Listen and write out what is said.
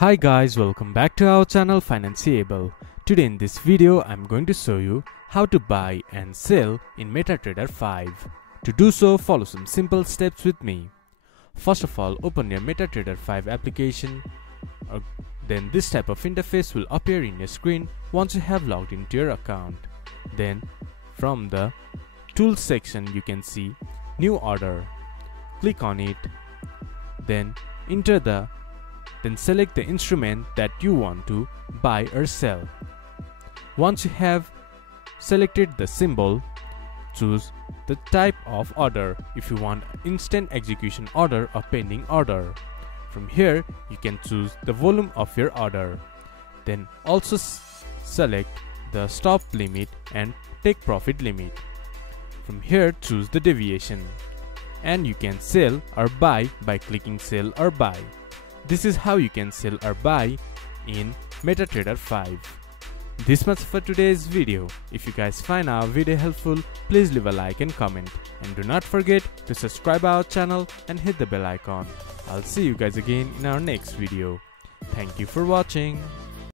Hi guys, welcome back to our channel Financeable. Today in this video I'm going to show you how to buy and sell in MetaTrader 5. To do so, follow some simple steps with me. First of all, open your MetaTrader 5 application. Then this type of interface will appear in your screen once you have logged into your account. Then from the Tools section you can see New Order. Click on it. Then select the instrument that you want to buy or sell. Once you have selected the symbol, choose the type of order, if you want instant execution order or pending order. From here you can choose the volume of your order. Then also select the stop limit and take profit limit. From here choose the deviation, and you can sell or buy by clicking sell or buy. This is how you can sell or buy in MetaTrader 5. This much for today's video. If you guys find our video helpful, please leave a like and comment. And do not forget to subscribe our channel and hit the bell icon. I'll see you guys again in our next video. Thank you for watching.